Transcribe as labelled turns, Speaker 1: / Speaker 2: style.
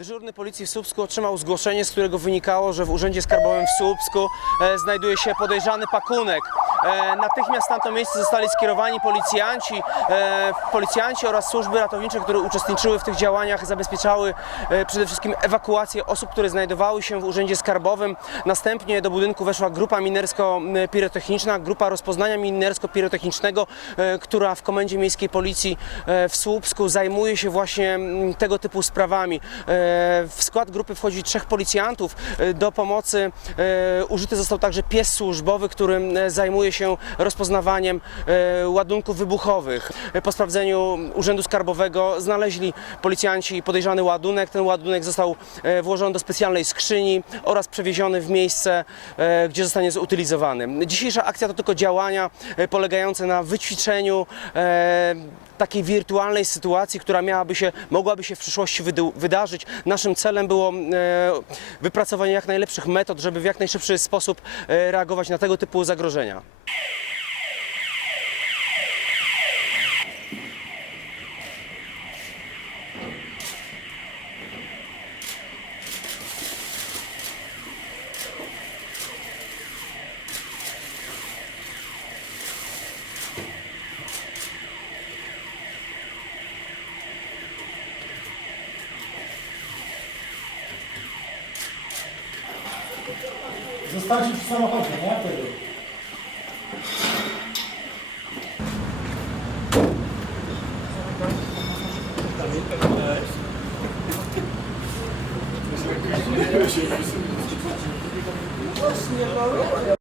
Speaker 1: Dyżurny policji w Słupsku otrzymał zgłoszenie, z którego wynikało, że w Urzędzie Skarbowym w Słupsku e, znajduje się podejrzany pakunek. E, natychmiast na to miejsce zostali skierowani policjanci, e, policjanci oraz służby ratownicze, które uczestniczyły w tych działaniach, zabezpieczały e, przede wszystkim ewakuację osób, które znajdowały się w Urzędzie Skarbowym. Następnie do budynku weszła grupa minersko-pirotechniczna, grupa rozpoznania minersko-pirotechnicznego, e, która w Komendzie Miejskiej Policji e, w Słupsku zajmuje się właśnie mm, tego typu sprawami. E, W skład grupy wchodzi trzech policjantów. E, Do pomocy e, użyty został także pies służbowy, który e, zajmuje się rozpoznawaniem ładunków wybuchowych. Po sprawdzeniu Urzędu Skarbowego znaleźli policjanci podejrzany ładunek. Ten ładunek został włożony do specjalnej skrzyni oraz przewieziony w miejsce, gdzie zostanie zutylizowany. Dzisiejsza akcja to tylko działania polegające na wyćwiczeniu takiej wirtualnej sytuacji, która miałaby się, mogłaby się w przyszłości wydarzyć. Naszym celem było e, wypracowanie jak najlepszych metod, żeby w jak najszybszy sposób e, reagować na tego typu zagrożenia.
Speaker 2: Zostaliśmy przy samochodzie, nie? Wtedy. No właśnie, bo...